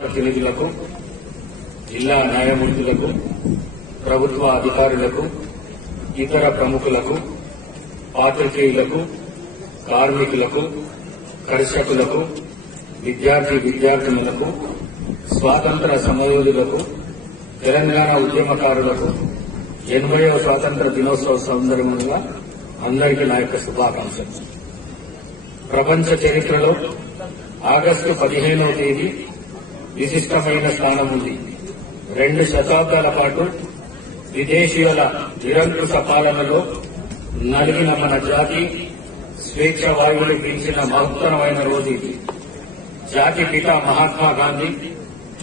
ప్రతినిధులకు, జిల్లా న్యాయమూర్తులకు, ప్రభుత్వ అధికారులకు, ఇతర ప్రముఖులకు, పాత్రికేయులకు, కార్మికులకు, కర్షకులకు, విద్యార్థినులకు, స్వాతంత్ర సమరయోధులకు, తెలంగాణ ఉద్యమకారులకు 80వ స్వాతంత్ర దినోత్సవ సందర్భంగా అందరికీ నా యొక్క శుభాకాంక్షలు. ప్రపంచ చరిత్రలో ఆగస్టు 15వ తేదీ విశిష్టమైన స్థానం ఉంది. 2 శతాబ్దాల పాటు విదేశీయుల నిరంకుశ పాలనలో నలిగిన మన జాతి స్వేచ్ఛ వాయువులు పీల్చిన మహత్తరమైన రోజు ఇది. జాతి పిత మహాత్మా గాంధీ,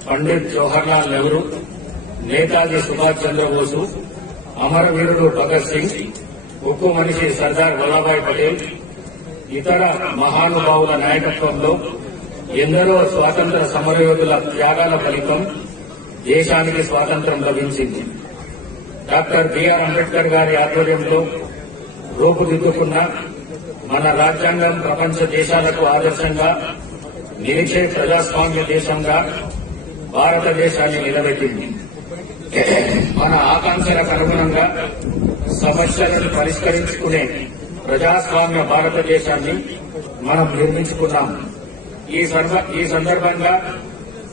పండిత్ జవహర్లాల్ నెహ్రూ, నేతాజీ సుభాష్ చంద్రబోసు, అమరవీరుడు భగత్ సింగ్, ఉక్కు మనిషి సర్దార్ వల్లభాయ్ పటేల్, ఇతర మహానుభావుల నాయకత్వంలో ఎందరో స్వాతంత్ర సమరయోధుల త్యాగాల ఫలితం దేశానికి స్వాతంత్ర్యం లభించింది. డాక్టర్ బిఆర్ అంబేద్కర్ గారి ఆధ్వర్యంలో రూపుదిద్దుకున్న మన రాజ్యాంగం ప్రపంచ దేశాలకు ఆదర్శంగా నిలిచే ప్రజాస్వామ్య దేశంగా భారతదేశాన్ని నిలబెట్టింది. మన ఆకాంక్షలకు అనుగుణంగా సమస్యలను పరిష్కరించుకునే ప్రజాస్వామ్య భారతదేశాన్ని మనం నిర్మించుకున్నాం. ఈ సందర్భంగా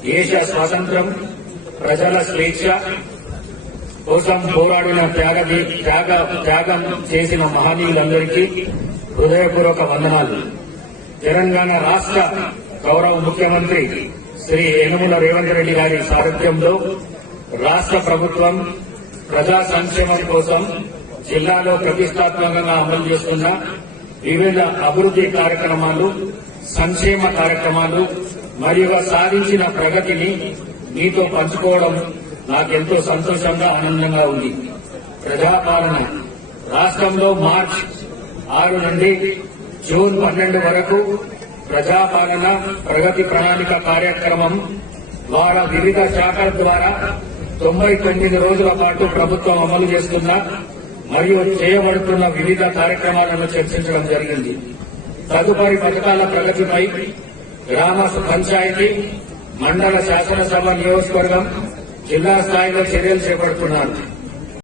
దేశ స్వాతంత్ర్యం, ప్రజల స్వేచ్ఛ కోసం పోరాడిన త్యాగం చేసిన మహనీయులందరికీ హృదయపూర్వక వందనాలు. తెలంగాణ రాష్ట్ర గౌరవ ముఖ్యమంత్రి శ్రీ యనుమల రేవంత్ రెడ్డి గారి సారథ్యంలో రాష్ట్ర ప్రభుత్వం ప్రజా సంక్షేమం కోసం జిల్లాలో ప్రతిష్టాత్మకంగా అమలు చేస్తున్న వివిధ అభివృద్ది కార్యక్రమాలు, సంక్షేమ కార్యక్రమాలు మరియు సాధించిన ప్రగతిని మీతో పంచుకోవడం నాకెంతో సంతోషంగా, ఆనందంగా ఉంది. ప్రజాపాలన రాష్ట్రంలో మార్చి 6 నుండి జూన్ 12 వరకు ప్రజాపాలన ప్రగతి ప్రణాళిక కార్యక్రమం ద్వారా వివిధ శాఖల ద్వారా 99 రోజుల పాటు ప్రభుత్వం అమలు చేస్తున్న మరియు చేయబడుతున్న వివిధ కార్యక్రమాలను చర్చించడం జరిగింది. తదుపరి పథకాల ప్రగతిపై గ్రామ పంచాయతీ, మండల శాసనసభ, నియోజకవర్గం, జిల్లా స్థాయిలో చర్యలు చేపడుతున్నారు.